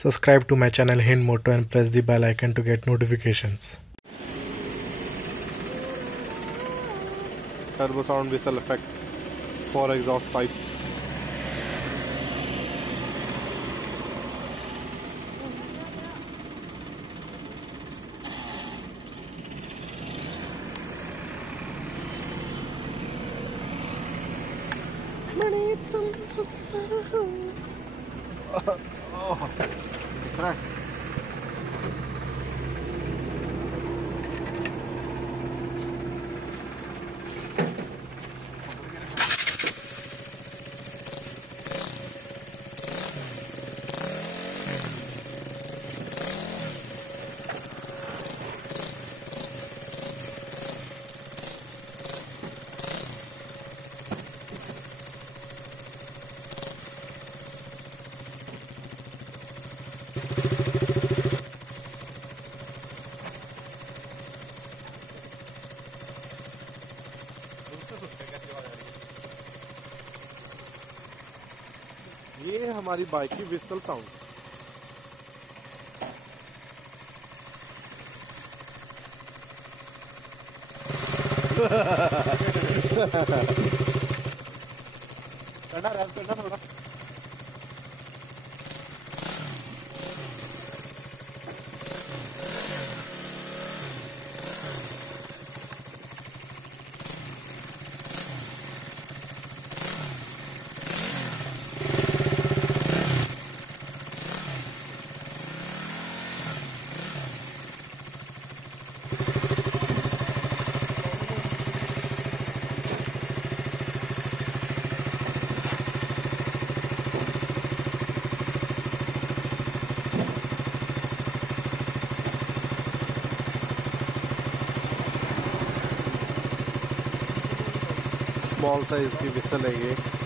Subscribe to my channel Hind Moto and press the bell icon to get notifications. Turbo sound whistle effect for exhaust pipes. Crack. ये हमारी bike की whistle sound. करना rap करना थोड़ा। Small size की whistle है ये।